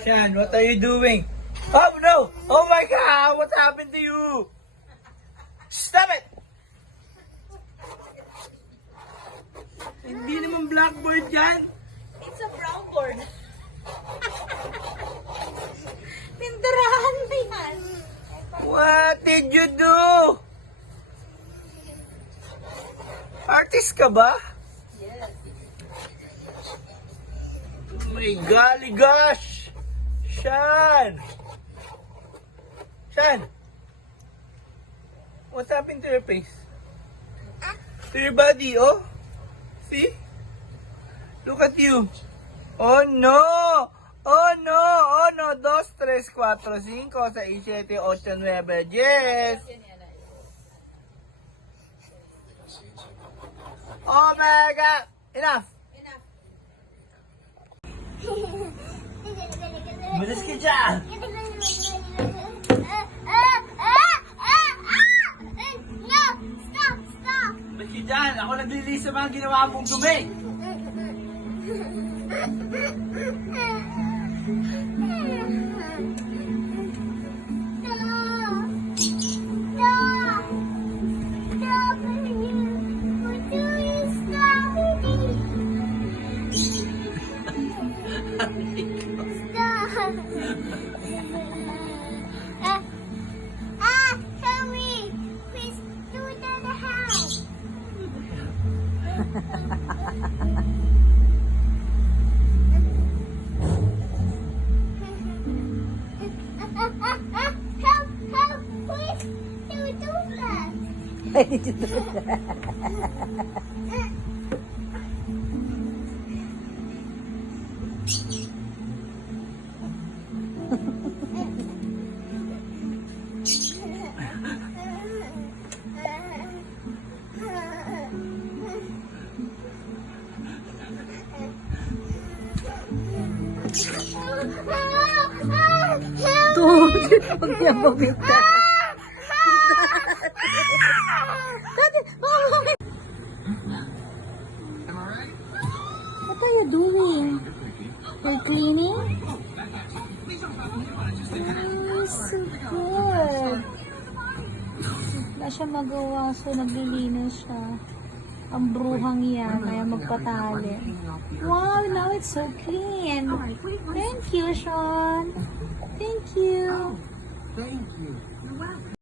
Shan, what are you doing? Oh no! Oh my God! What happened to you? Stop it! Hindi naman blackboard yan. It's a brown board. Pinturahan mo yan. What did you do? Artist ka ba? Yes. My golly gosh! Shan! Shan! What happened to your face? To your body, oh? See? Look at you. Oh no! Oh no! Oh no! 2, 3, 4, 5, 6, 7, 8, 9, 10. Oh my God! Enough! Enough. Malis ka dyan! No! Stop! Stop! Malis ka dyan! Ako naglilinis sa mga ginawa mong dumi! Help me! Please do that help! Help! Help! Please do that! Why did you do that? Dude, huwag niya bumita. Daddy, what are you doing? You're cleaning? Oh, so good. Wala siya magawa, so naglilinis siya. Ang bruhang yan, kaya magpatali. Wow, now it's so clean. Thank you, Sean. Thank you. Thank you.